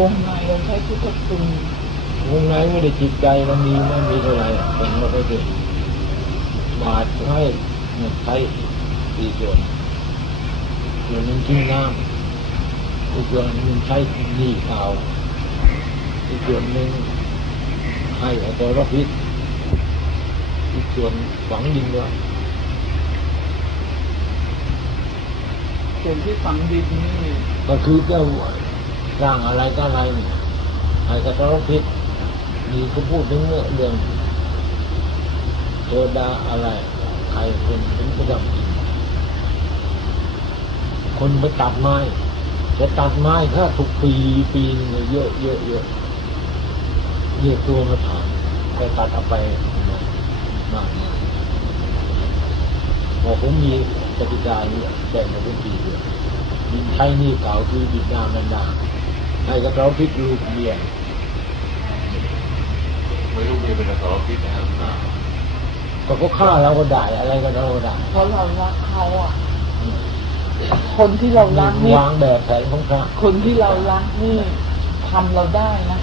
วงในเราใช้พุทธคุณวงในไม่ได้จิตใจมันมีไม่มีเท่าไหร่ผมก็ไปดูบาดให้เนี่ยใช้สี่ส่วนส่วนหนึ่งทิ้งน้ำอีกส่วนหนึ่งใช้หนีข่าวอีกส่วนหนึ่งให้อตรพิษอีกส่วนฝังดินด้วยส่วนที่ฝังดินนี่ก็คือเจ้า สร้างอะไรก็อะไรเนี่ยให้กระทบพิษมีก็พูดถึงเรื่องโซดาอะไร ใครคนถึงจะดำคนไปตัดไม้จะตัดไม้ถ้าทุกปีปีนึงเนี่ยเยอะเยอะเยอะเรียตัวมาถามไปตัดเอาไปมากมายพอผมมีกติกาเนี่ยแบ่งมาเป็นปีเดียวดินใช้นี่เก่าคือดินนามันดา ให้กับเราพิษลูกเบียร์ไม่รู้มีเป็นสารพิษนะครับก็เขาฆ่าเราก็ได้อะไรก็เราก็ได้เพราะเรารักเขาอะ คนที่เรารักนี่วางแบบแผนของพระคนที่เรารักนี่ทำเราได้นะ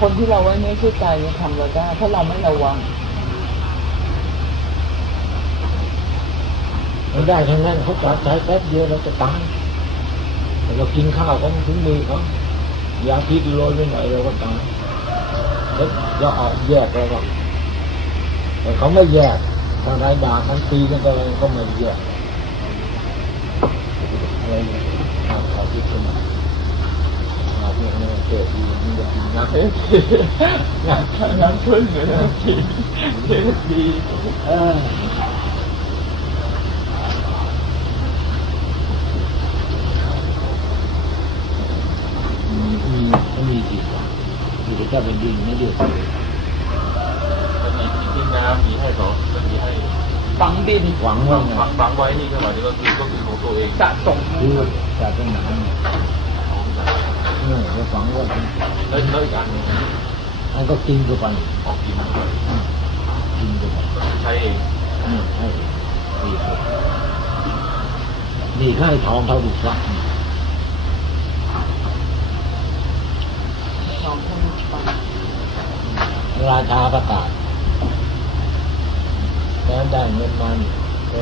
คนที่เราไว้เนื้อเชื่อใจเนี่ยทำเราได้ เพราะเราไม่ระวังมันได้ทั้งนั้นเขาจับใช้แป๊บเดียวเราจะตายแต่เรากินข้าวเขาถึงมือเขา ยาพิษโรยไปหน่อยเราก็ตายแล้วเราออกแยกแล้วก็แต่เขาไม่แยกทางไรด่าทั้งปีนั่นก็เลยก็ไม่แยกอะไรเนี่ยข้าวเขาพิษขึ้นมาข้าวพวกนี้เกิดดีมันจะกินน้ำเทดีน้ำพึ่งหรือน้ำขิงเทดีเออ มีจริงอยู่ที่ถ้าเป็นดินไม่เดือดเลยมันมีที่น้ำมีให้สองมันมีให้ฝังดินหวังฝัว่างไงฝังฝังไว้นี่ก็หมายถึงก็คือก็คือของตัวเองสะสมคือจากตรงไหนเนี่ยเออจะฝังไว่าแล้วแล้วอีกอันนึงอันก็กินเข้าไปออกกินกินเข้าไปใช้เองนี่ให้นี่นี่ให้ทองเท่าดุฟัก สองคนฝัง ราชาประกาศแล้วได้เงินมานี่ก็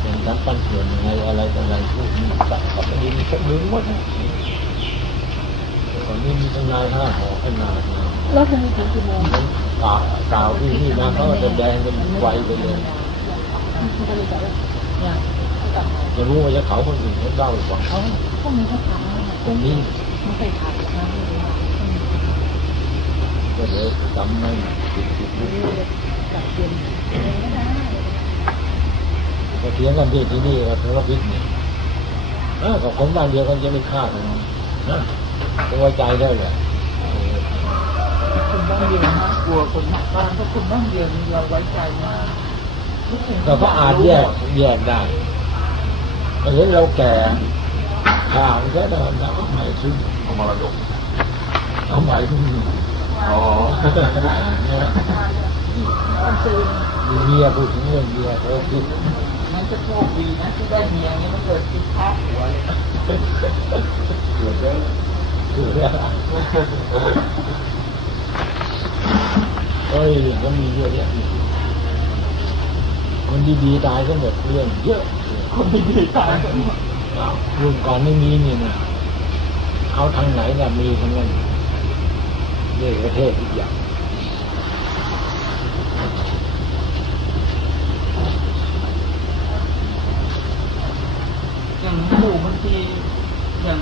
เป็นการปั้นเถื่อนยังไงอะไรต่ออะไรพวกนี้ตัดกับดินก็ดึงหมดก่อนนี้มีทั้งนายห้าหอขนาดนี้แล้วทำไมถึงกี่โมงกล่าวกล่าวที่นี่มาเขาก็จะแดงกันไวไปเลยจะรู้ว่าจะเขาคนอื่นเขาเล่าหรือเปล่าเขาพวกนี้เขาทำ ตรงนี้ไม่เคยทำนะก็เดี๋ยวจำไม่ติดติดติดจับเปลี่ยนไม่ได้ก็เถียงกันที่ที่นี่ก็ทะเลาะพิษเนี่ยเออกับคนบ้านเดียวกันจะไม่ฆ่ากันนะจะไว้ใจได้เลยคนบ้านเดียวน่ากลัวคนหักบ้านเพราะคนบ้านเดียวนี่เราไว้ใจมากแต่ก็อาจแยกแยกได้เห็นเราแก่ ข่าวก็ได้นะหมายถึงของมรดกเอาหมายถึงอ๋อมีเมียพูดถึงเรื่องเมียเขาคิดมันจะโชคดีนะที่ได้เมียนี้มันเกิดคิดภาพหัวเลยเกิดแล้วเกิดแล้วเอ้ยก็มีเยอะแยะคนดีๆตายก็หมดเรื่องเยอะคนดีๆตายกันหมด รุ่นก่อนไม่มีนี่นะเอาทางไหนน่ะมีทั้งนั้นเรื่องประเทศอีกอย่างอย่างหมู่บางทีอย่าง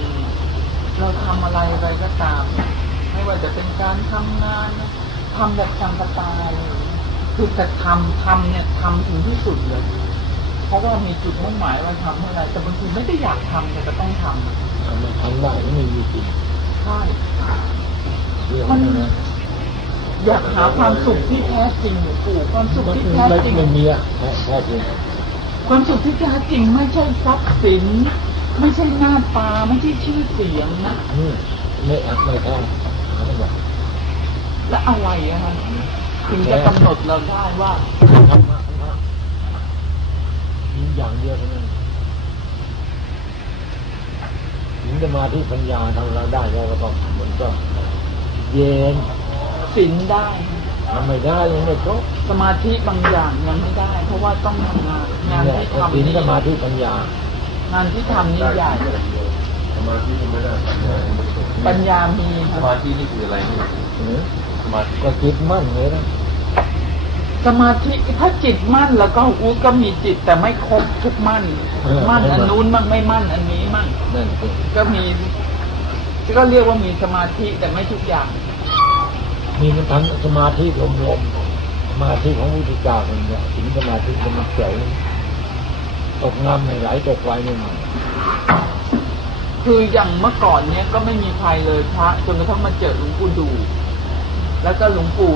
เราทำอะไรไปก็ตาม ไม่ว่าจะเป็นการทำงานทำแบบทางสไตล์คือแต่ทำทำเนี่ยทำถึงที่สุดเลย เพราะว่ามีจุดมุ่งหมายว่าทำเมื่อไหรแต่บางทีไม่ได้อยากทำแต่ก็ต้องทำทำมันทำได้ก็ไม่มีจริงใช่เรื่องมันนั้นอยากหาความสุขที่แท้จริงหลวงปู่ความสุขมันที่แท้ไม่จริงไม่มีอะแท้แท้จริงความสุขที่แท้จริงไม่ใช่ทรัพย์สิน ไม่ใช่หน้าตาไม่ใช่ชื่อเสียงนะอืมไม่อักไม่แท้หาไม่ได้และอะไรอะคะถึงจะกำหนดเราได้ว่า ธรรมะธรรมะมีอย่างเดียวเท่านั้นสมาธิปัญญาทำเราได้แล้วก็ต้องมันก็ เย็นศีลได้ทำไม่ได้ยังไม่ครบสมาธิบางอย่างยังไม่ได้ เพราะว่าต้องทำงานงานเนี่ยที่ก็ทำศีลนี่สมาธิปัญญางานที่ทำนี่ใหญ่สมาธิยังไม่ได้ปัญญายังไม่ได้ปัญญามีสค่ะมาธินี่คืออะไรเนี่ยเออสมาธิก็จิตมั่นเลยนะ สมาธิถ้าจิตมั่นแล้วก็อู้ก็มีจิตแต่ไม่ครบทุกมั่น มั่นอันนู้นมั่งไม่มั่นอันนี้มั่งนั่นสิก็มีก็เรียกว่ามีสมาธิแต่ไม่ทุกอย่าง มีมันทำสมาธิลมๆสมาธิของพุทธเจ้าเนี่ยศีลสมาธิมันเฉยตกน้ำไม่ไหลตกไฟไม่มาคืออย่างเมื่อก่อนเนี้ยก็ไม่มีใครเลยพระจนกระทั่งมาเจอหลวงปู่ดู แล้วก็หลวงปู่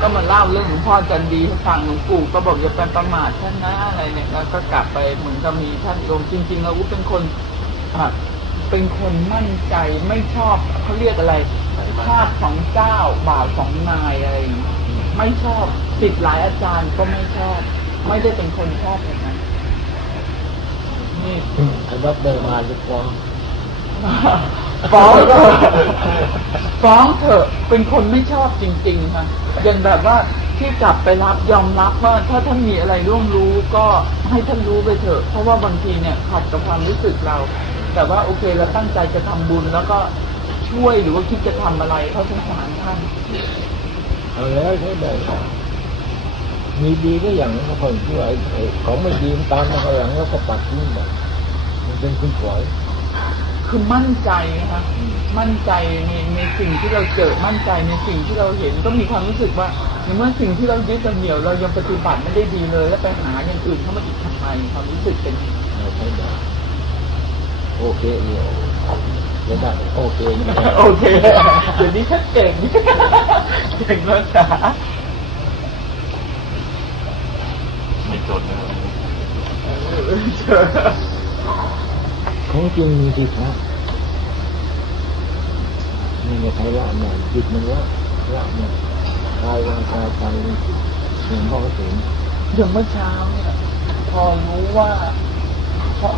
ก็มาเล่าเรื่องหลวงพ่อจันดีให้ฟังหลวงปู่ก็บอกอย่าไปประมาทท่านนะอะไรเนี่ยแล้วก็กลับไปเหมือนกับมีท่านโยมจริงๆแล้วอุ๊เป็นคนอะเป็นคนมั่นใจไม่ชอบเขาเรียกอะไรชาติสองเจ้าบ่าวสองนายอะไรอย่างเงี้ยไม่ชอบติดหลายอาจารย์ก็ไม่ชอบ ไม่ได้เป็นคนชอบอย่างนั้นนี่ไอ้บัดเดินมาจะฟ้อง ฟ้องเถอะฟ้องเถอะเป็นคนไม่ชอบจริง ๆ ค่ะยังแบบว่าที่กลับไปรับยอมรับว่าถ้าท่านมีอะไรร่วงรู้ก็ให้ท่านรู้ไปเถอะ เพราะว่าบางทีเนี่ยขัดกับความรู้สึกเรา แต่ว่าโอเคเราตั้งใจจะทำบุญแล้วก็ช่วยหรือว่าคิดจะทำอะไรเขาสงสารท่านเอาแล้วใช่ไหมมีดีก็อย่างนั้นก็คนที่ว่าไอ้ไอ้ของไม่ดีตามมาข้างหลังแล้วก็ปัดทิ้งไปมันเป็นคุณปล่อย คือมั่นใจนะคะมั่นใจในในสิ่งที่เราเจอมั่นใจในสิ่งที่เราเห็นก็มีความรู้สึกว่าในเมื่อสิ่งที่เรายึดเราเหนี่ยวเรายังปฏิบัติไม่ได้ดีเลย แล้วไปหาอย่างอื่นเข้ามาอีกทำไมความรู้สึกเป็นโอเคเนี่ยเดี๋ยวได้โอเคเนี่ยโอเคเดี๋ยวนี้ชัดเก่งเก่งภาษาไม่จดนะเออเจอ ของจริงมีสิครับนี่ไม่ใช่ละหน่อยจิตมันละละหน่อยกายวางกายใจเสียงพ่อเสียงอย่างเมื่อเช้าเนี่ยพอรู้ว่าเพราะ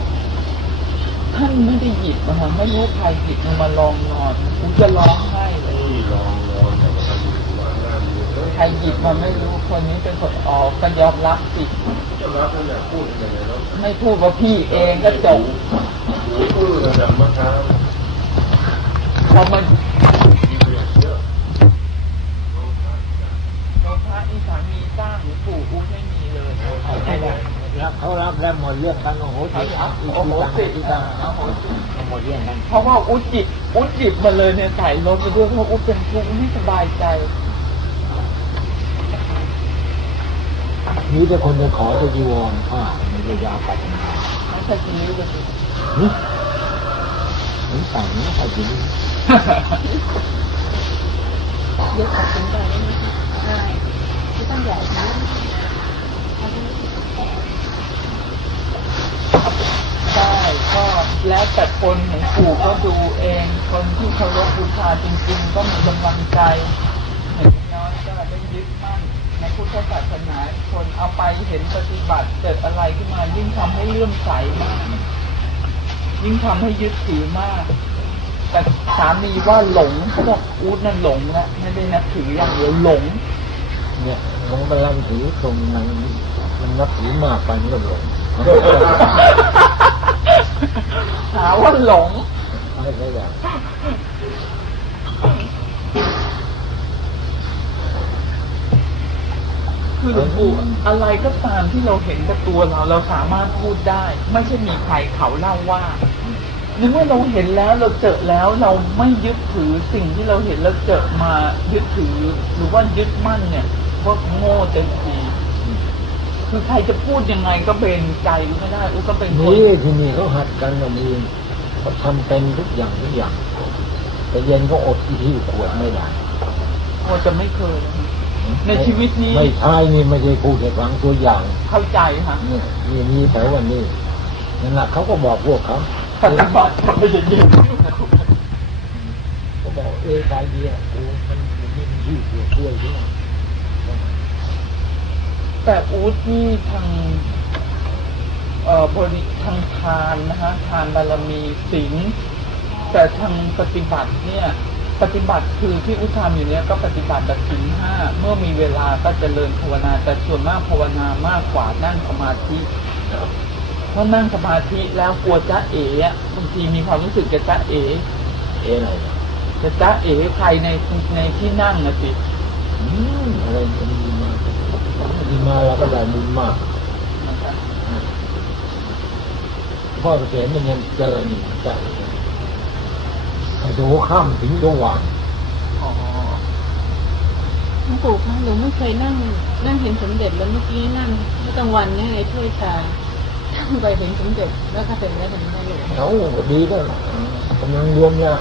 ท่านไม่ได้หยิบมาไม่รู้ใครหยิบมันมาลองนอนกูจะร้องไห้เลยนี่ลองลอนใครหยิบมาไม่รู้คนนี้เป็นคนออกก็ยอมรับผิดจะรับไม่อยาพูดยังไงแล้วไม่พูดว่าพี่เองก็จบ หูอื้อระดับมะพราวพอมันมีเรื่องเยอะโลภะนี่สามีสร้างหรือปู่อู้ไม่มีเลยเอาใช่ได้รับเขารับแล้วหมดเรื่องกันโอ้โหเขาสิเอาอีกโอ้โหทีสิต่างเอาอีกโหต่างหมดเรื่องกันเพราะว่าอุจิอุจิบมาเลยเนี่ยใส่รถไปด้วยเพราะอุเป็นทุกข์ไม่สบายใจนี่แต่คนจะขอจะจีวรผ้าในระยะปัจจุบันไม่ใช่ทีนี้เลย นี่นี่ต่างนะปัจจุบันเดี๋ยวขอถึงได้ไหมใช่ไม่ต้องใหญ่นะได้ก็แล้วแต่คนหลวงปู่ก็ดูเอง คนที่เคารพบูชาจริงๆ ก็มีกำลังใจเห็นน้อยก็ได้ยึดมั่นในพุทธศาสนาคนเอาไปเห็นปฏิบัติเกิดอะไรขึ้นมายิ่งทำให้เลื่อมใสมาก ยิ่งทำให้ยึดถือมาก แต่สามีว่าหลงเขาบอกอู๊ดนั่นหลงแล้วไม่ได้นับถืออย่างเดียวหลง เนี่ยหลงไปรับถือตรงนั้นมันนับถือมากไปมันก็หลงหาว่าหลงไม่ใช่อย่าง คือหลวงปู่อะไรก็ตามที่เราเห็นกับตัวเราเราสามารถพูดได้ ไม่ใช่มีใครเขาเล่าว่าในเมื่อเราเห็นแล้วเราเจอแล้วเราไม่ยึดถือสิ่งที่เราเห็นแล้วเจอมายึดถือหรือว่ายึดมั่นเนี่ยว่าโง่เต็มทีคือใครจะพูดยังไงก็เบนใจไม่ได้อุยก็เป็นคนนี่ที่นี่เขาหัดกันนะมีเขาทำเป็นทุกอย่างทุกอย่างแต่เย็นก็อดที่ที่ขวดไม่ได้โอ้จะไม่เคย ในชีวิตนี้ ไม่ใช่นี่ไม่ใช่พูดให้ฟังตัวอย่าง เข้าใจค่ะเนี่ยนี่มีแต่วันนี้นั่นแหละเขาก็บอกพวกเขาปฏิบัติไม่ใช่ยิ่งก็บอกเออใจเดียวกูมันมันมีชื่อเสียด้วยด้วยแต่อู๊ดนี่ทางเอ่อบริทางทานนะฮะทานบารมีศีลแต่ทางปฏิบัติเนี่ย ปฏิบัติคือที่อุทามอยู่เนี่ยก็ปฏิบัติแต่ถึงห้าเมื่อมีเวลาก็เจริญภาวนาแต่ส่วนมากภาวนามากกว่านั่งสมาธิเพราะนั่งสมาธิแล้วกลัวจ้าเอ๋อะบางทีมีความรู้สึกจะจ้าเอ๋เอะอะไรนะจะจ้าเอ๋ใครในในที่นั่งนะสิอืมอะไรมันดีมากดีมากเราก็ได้บุญมากนะครับพ่อเกษมมันยังเจอนี่ใจ ดูข้ามถึงสว่างอ๋อหลวงปู่คะหนูไม่เคยนั่ง นั่งเห็นสมเด็จแล้วเมื่อกี้นั่งเมื่อกลางวันเนี่ยในถ้วยชานั่งไปเห็นสมเด็จแล้วก็เสร็จแล้วเห็นได้เลยเอาดีแล้วล่ะกำลังรวมเนี่ย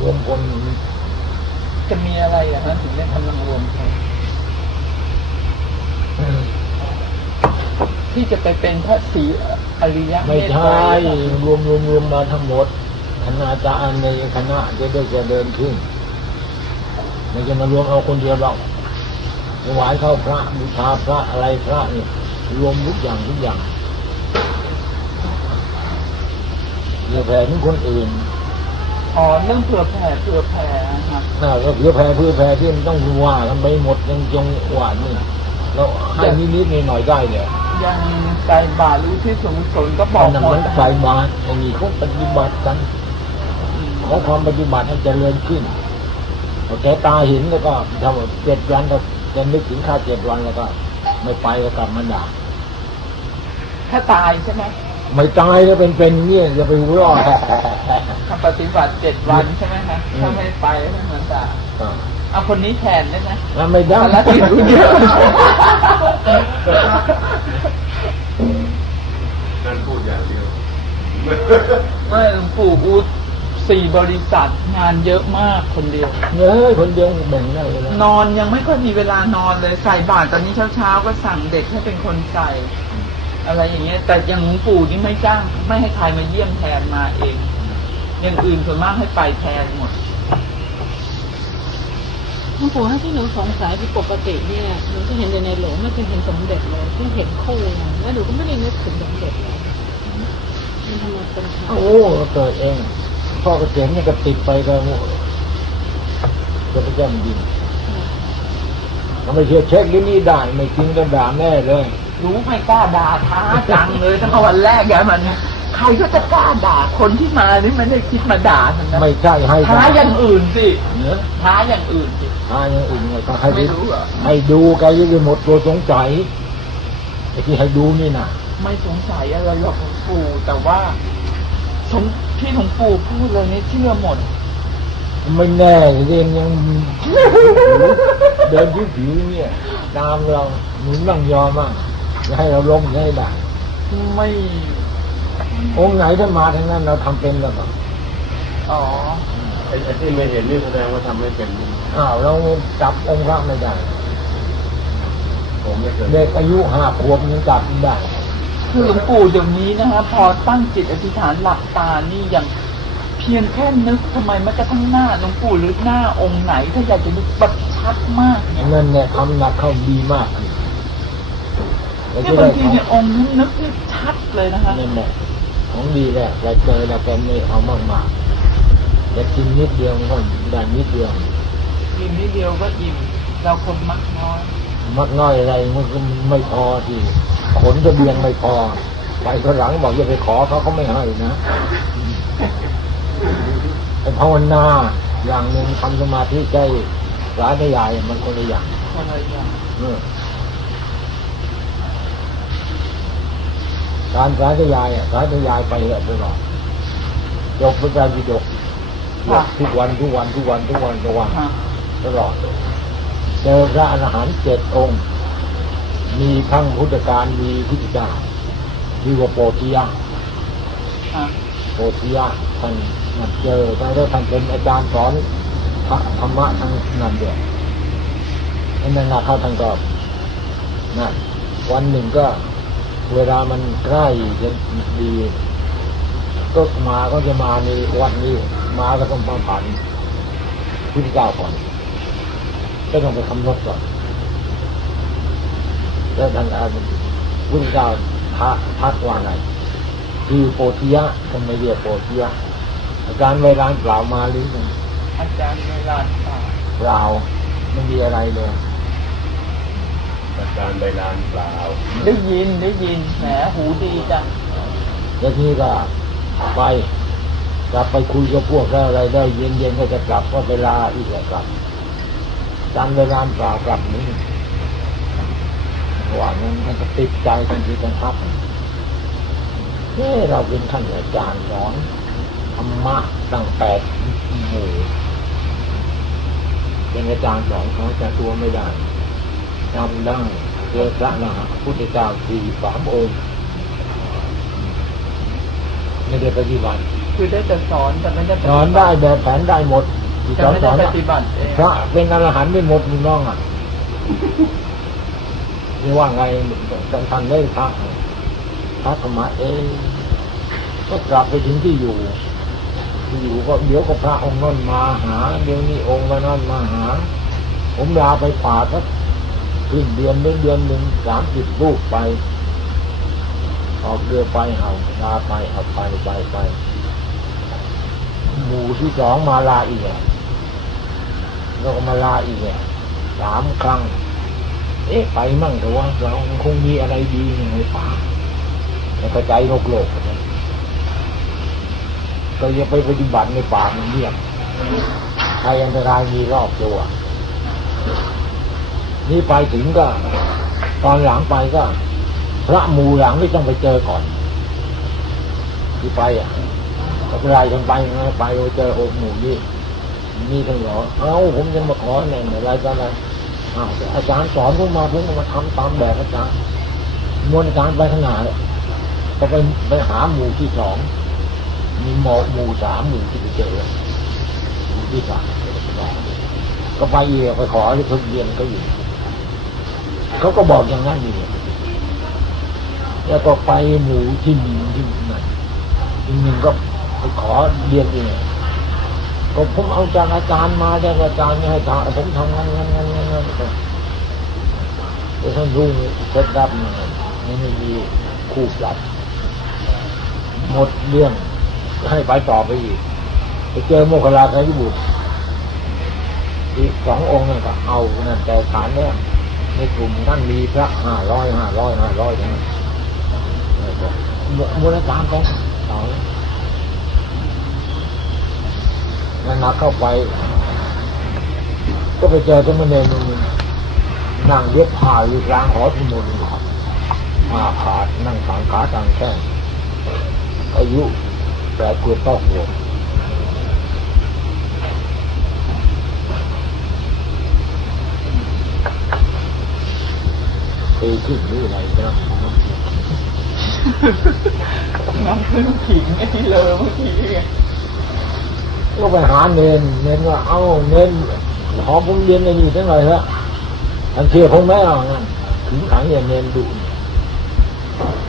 รวมคนจะมีอะไรอะฮะถึงได้กำลังรวมกันที่จะไปเป็นพระศรีอริยะไม่เตใช่ไตรรวมรวมรวมมาทั้งหมด คณาจารย์ในคณะจะได้จะเดินขึ้นไม่จะมารวมเอาคนเดียวหรอกถวายเข้าพระบูชาพระอะไรพระนี่รวมทุกอย่างทุกอย่างอย่าแผ่ถึงคนอื่นอ๋อเรื่องเผื่อแผ่เผื่อแผ่ฮะน่าก็เพื่อแผ่เพื่อแผ่ที่มันต้องว่ากันไปหมดยังจงหวานนี่แล้วให้นิดๆหน่อยๆได้เนี่ยยังใส่บาตรหรือที่สูงสนก็บตออกนนั้นหมดมันนะใส่บาตรไอ้นี่เขาปฏิบัติกันอืม ขอความปฏิบัติให้เจริญขึ้นพอแกตาเห็นแล้วก็ทำเจ็ดวันก็จะนึกถึงข้าเจ็ดวันแล้วก็ ไม่ไปแล้วกลับมาด่าถ้าตายใช่ไหมไม่ตายแล้วเป็นเป็นเนี่ยจะไปหัวเรอดถ้าปฏิบัติเจ็ดวันใช่ไหมคะอืมถ้าไม่ไปก็เหมือนด่าเอาคนนี้แทนได้ไหมแล้วไม่ได้ภารกิจรู้เยอะนั่นพูดอย่างเดียวไม่หลวงปู่อูด สี่บริษัทงานเยอะมากคนเดียว เฮ้ยคนเดียวแบ่งได้เลยนอนยังไม่ค่อยมีเวลานอนเลยใส่บาตรตอนนี้เช้าๆก็สั่งเด็กให้เป็นคนใส่อะไรอย่างเงี้ย แต่อย่างหลวงปู่นี่ไม่จ้าง ไม่ให้ใครมาเยี่ยมแทนมาเอง อย่างอื่นส่วนมากให้ไปแทนหมดหลวงปู่ถ้าที่หนูสงสัยคือปกติเนี่ยหนูจะเห็นแต่ในหลวงไม่เคยเห็นสมเด็จเลยที่เห็นคู่ไงแล้วหนูก็ไม่ได้นึกถึงสมเด็จเลยมันทำไมเป็นอย่างนั้นโอ้เกิดเอง พ่อเกษมเนี่ยก็ติดไปก็จะไปแจ้งดินทำไมเชื่อเช็คหรือนี่ได้ไม่จริงก็ด่าแน่เลยรู้ไม่กล้าด่าท้าจังเลยตั้งแต่วันแรกแกมันใครก็จะกล้าด่าคนที่มานี่ไม่ได้คิดมาด่าทั้งนั้นไม่ใช่ให้ท้าอย่างอื่นสิเนื้อท้าอย่างอื่นสิท้าอย่างอื่นไงก็ให้ไม่ดูรู้เหรอให้ดูแกจะได้หมดตัวสงสัยไอ้ที่ให้ดูนี่นะไม่สงสัยอะไรหรอกหลวงปู่แต่ว่าสม ที่หลวงปู่พูดเลยนี่เชื่อหมด ไม่แน่เรื่องยังเดินผิวผิวๆเนี่ย ตามเราหนุนนั่งยอมอะจะให้เราล้มให้ได้ไม่ องค์ไหนถ้ามาทั้งนั้นเราทำเป็นแล้วก็อ๋อไอ้ไอ้ที่ไม่เห็นนี่แสดงว่าทำไม่เป็นนี่อ้าวเราจับองค์พระไม่ได้ผมไม่เคยเด็กอายุห้าขวบยังจับไม่ได้ คือหลวงปู่เดี๋ยวนี้นะฮะพอตั้งจิตอธิษฐานหลับตานี่อย่างเพียงแค่นึกทำไมแม้กระทั่งหน้าหลวงปู่หรือหน้าองค์ไหน ถ้าอยากจะนึกแบบชัดมากเนี่ยนั่นเนี่ยทำหนักเข้าดีมากเราเนี่ยจะบาได้งทีเนี่ยองค์นึกนึกนี่ชัดเลยนะคะนั่นแหละของดีแหละเราเจอเราแกไม่เอามากมากๆจะกินนิดเดียวมันก็ได้นิดเดียวกินนิดเดียวก็อิ่มเราคนมักน้อย มักน้อยอะไรมันก็ไม่พอที่ ขนจะเบียงไม่พอ ไปก็หลังบอกอย่าไปขอเขาเขาไม่ให้นะไอ้ภาวนาอย่างหนึ่งทำสมาธิใจร้ายใหญ่มันคนละอย่างอะไรอย่างการสายทยายอะสายทยายไปเรื่อยตลอดยกพระเจ้าพิดกทุกวันทุกวันทุกวันทุกวันทุกวันตลอดเจอพระอรหันต์เจ็ดองค์ มีทั้งพุทธการมีพุทธเจ้ามีว่าโปธิยะค่ะโพธิยะท่านนัดเจอท่านก็ท่านเป็นอาจารย์สอนพระธรรมะทั้งนั้นเดียวนั่นนะเข้าทางกอบนะวันหนึ่งก็เวลามันใกล้จะดี ก็มาก็จะมาในวันนี้ มาก็ต้องมาผ่านพุทธเจ้าก่อนก็ต้องไปคำนวณก่อน แล้วท่านอาจารย์พุทธเจ้าทักทักว่าไงคือโพธิยะทำไมเรียกโพธิยะอาจารย์เวลาเปล่ามาหรือไงอาจารย์เวลาป่าเปล่าไม่มีอะไรเลยอาจารย์ใบลานเปล่า ได้ยินได้ยินแหมหูดีจังแล้วทีนี้ก็ไปกลับไปคุยกับพวกแล้วอะไรได้เย็นๆก็จะกลับก็เวลาอีกแล้วกลับอาจารย์เวลาเปล่ากลับนี้ ว่านั้นมันก็ติดใจทันทีทันทักเฮ้เราเป็นท่านอาจารย์สอนธรรมะตั้งแปดหมู่เป็นอาจารย์สอนเขาจะตัวไม่ได้จำได้เจอพระนะพุทธเจ้าสี่สามองค์ไม่ได้ปฏิบัติคือได้แต่สอนแต่ไม่ได้ปฏิสบัอนติได้แบบแผนได้หมดที่สแต่อนไม่สได้อนปอะฏิบัติเองพระเป็นอรหันต์ไม่หมดมึงน้องอะ นี่ว่าไงท่านได้พระพระธรรมะเองก็กลับไปถึงที่อยู่ ที่อยู่ก็เดี๋ยวก็พระองค์นั้นมาหา เดี๋ยวนี้องค์นั้นมาหา ผมลาไปป่าสักครึ่งเดือนเดือนเดือนหนึ่งสามสิบลูกไป ออกเรือไปเอาลาไปเอาไปไปไปหมู่ที่สองมาลาอีกแล้วก็มาลาอีกสามครั้ง เอ๊ะไปมั่งแต่ว่าเราคงมีอะไรดีในป่าแล้วก็ใจโลกโลกนะก็อย่าไปปฏิบัติในป่ามันเงียบใครอันตรายมีรอบตัว นี่ไปถึงก็ ตอนหลังไปก็ พระหมู่หลังไม่ต้องไปเจอก่อนที่ไปอะก็ไปไล่กันไปไงไปไปเจอโอ้หมู่นี่นี่ทั้งหรอเอ้าผมจะมาขอเนี่ยอะไรกันอะไร อาจารย์สอนผมมาผมก็มาทำตามแบบอาจารย์มวนอาจารย์ไปขางหนาดก็ไปไปหาหมู่ที่สองมีหมอหมู่สามหมู่ที่ไปเจอหมู่ที่สามก็ไปเอีกไปขอที่ทุกเรียนก็อยู่เขาก็บอกอย่างนั้นอยู่แล้วก็ไปหมู่ที่หนึ่งที่นั่นอีกหนึ่งก็ไปขอเรียนเอง ก็ผมเอาจากอาจารย์มาจากอาจารย์ให้ทำผมทำงานงานงานงานงานก็แต่ท่านรู้เคล็ดลับมันไม่มีคู่ปรับหมดเรื่องให้ไปต่อไปอีกไปเจอโมคลลาคายุบุตรอีกสององค์นั่นก็เอานั่นแต่ฐานเนี้ยในกลุ่มนั้นมีพระห้าร้อยห้าร้อยห้าร้อยอย่างนั้นมูลนิธิของเขา นั่นนักเข้าไป ก็ไปเจอต้นมะเนรหนึ่งนั่งเย็บผ้าอยู่กลางหอสมุดผ้าขาดนั่งขางขาต่างแข้งอายุแปดขวบเก้าขวบปีขึ้นหรืออะไรนะน้ำพึ่งขิงไอ้ที่เลยเมื่อกี้ไง ก็ไปหาเนนเนนว่าเอ้าเนนขอผมเรียนในนี่สักหน่อยเถอะท่านเชื่อผมไหมอะนั่นถึงขังอย่างเนนดุ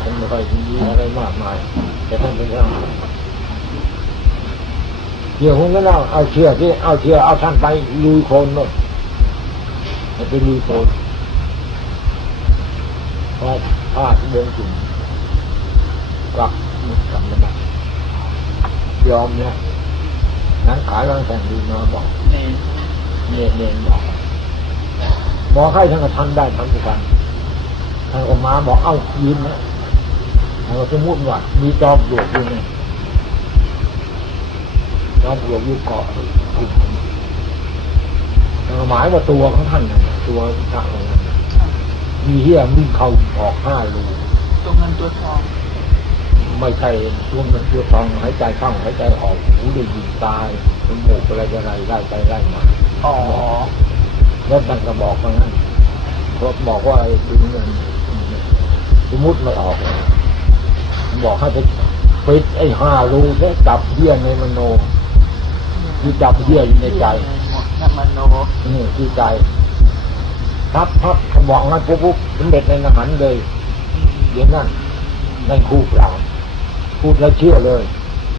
ท่านไม่ค่อยมีอะไรมากมาย แต่ท่านเป็นเรื่องเชื่อผมก็เล่าเอาเชื่อที่เอาเชื่อเอาท่านไปลุยโคลนโน่นไปลุยโคลนพอพาดเดินถึงกลับกลับมาได้ยอมเนี่ย นักขายร้านแต่งดีมาบอกนี่เนนเนนบอกหมอไข้ท่านก็ทำได้ทำด้วยกันท่านก็มาบอกเอ้ายิ้มนะท่านก็สมมติว่ามีจอมปลวกอยู่เนี่ยจอมปลวกอยู่เกาะกลุ่มท่านก็หมายว่าตัวของท่านน่ะตัวพระองค์นั้นน่ะมีเหี้ยมิ่งเข้าออกห้ารูตัวเงินตัวทอง ไม่ใช่ตัวเงินตัวทองหายใจเข้าหายใจออกหูได้ยินตายจมูกอะไรอะไรไล่ไปไล่มาอ๋อแล้วมันก็บอกว่างั้นเพราะบอกว่าไอ้ดึงเงินสมมุติไม่ออกเลยบอกให้ไปปิดไอ้ห้ารูแค่จับเหี้ยในมโนที่จับเหี้ยอยู่ในใจนัมโนนี่ที่ใจครับครับบอกงั้นปุ๊บปุ๊บสำเร็จในอาหารเลยเดี๋ยวนั้นนั่นคู่เปล่า พูดแล้วเชื่อเลย